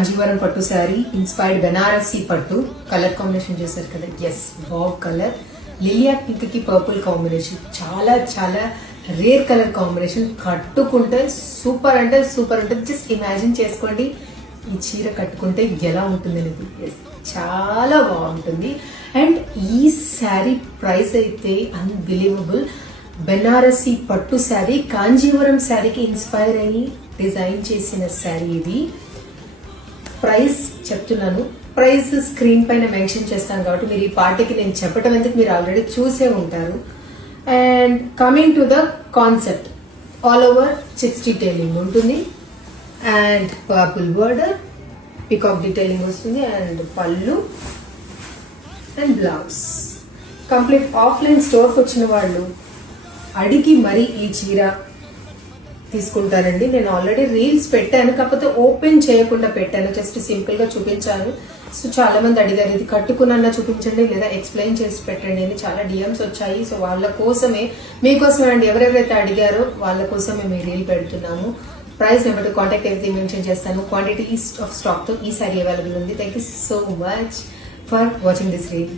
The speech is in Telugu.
కాంజీవరం పట్టు శారీ ఇన్స్పైర్డ్ బెనారసీ పట్టు. కలర్ కాంబినేషన్ చేశారు కదా, ఎస్ వావ్ కలర్. లిలియా పింక్ కి పర్పుల్ కాంబినేషన్, చాలా చాలా రేర్ కలర్ కాంబినేషన్. కట్టుకుంటే సూపర్ అంటే సూపర్ ఉంటుంది. జస్ట్ ఇమాజిన్ చేసుకోండి ఈ చీర కట్టుకుంటే ఎలా ఉంటుంది అనేది. ఎస్ చాలా బాగుంటుంది. అండ్ ఈ శారీ ప్రైస్ అయితే అన్బిలీవబుల్. బెనారసీ పట్టు శారీ, కాంజీవరం శారీకి ఇన్స్పైర్ అయ్యి డిజైన్ చేసిన శారీ ఇది. ప్రైస్ చెప్తున్నాను, ప్రైస్ స్క్రీన్ పైన మెన్షన్ చేస్తాను కాబట్టి మీరు ఈ పార్టీకి నేను చెప్పడం ఎందుకు, మీరు ఆల్రెడీ చూసే ఉంటారు. And coming to the concept, all over checks detailing ఉంటుంది and purple border, peacock detailing వస్తుంది అండ్ పళ్ళు అండ్ బ్లౌజ్. కంప్లీట్ ఆఫ్లైన్ స్టోర్కి వచ్చిన వాళ్ళు అడిగి మరీ ఈ చీర తీసుకుంటారండి. నేను ఆల్రెడీ రీల్స్ పెట్టాను, కాకపోతే ఓపెన్ చేయకుండా పెట్టాను, జస్ట్ సింపుల్ గా చూపించాను. సో చాలా మంది అడిగారు ఇది కట్టుకున్నా చూపించండి లేదా ఎక్స్ప్లెయిన్ చేసి పెట్టండి అని, చాలా డిఎమ్స్ వచ్చాయి. సో వాళ్ళ కోసమే, మీకోసమే అండి, ఎవరెవరైతే అడిగారో వాళ్ళ కోసమే మేము రీల్ పెడుతున్నాము. ప్రైస్ నెంబర్ కాంటాక్ట్ అయితే మెన్షన్ చేస్తాను. క్వాంటిటీ ఆఫ్ స్టాక్ తో ఈ సారీ అవైలబుల్ ఉంది. Thank you so much for watching this reel.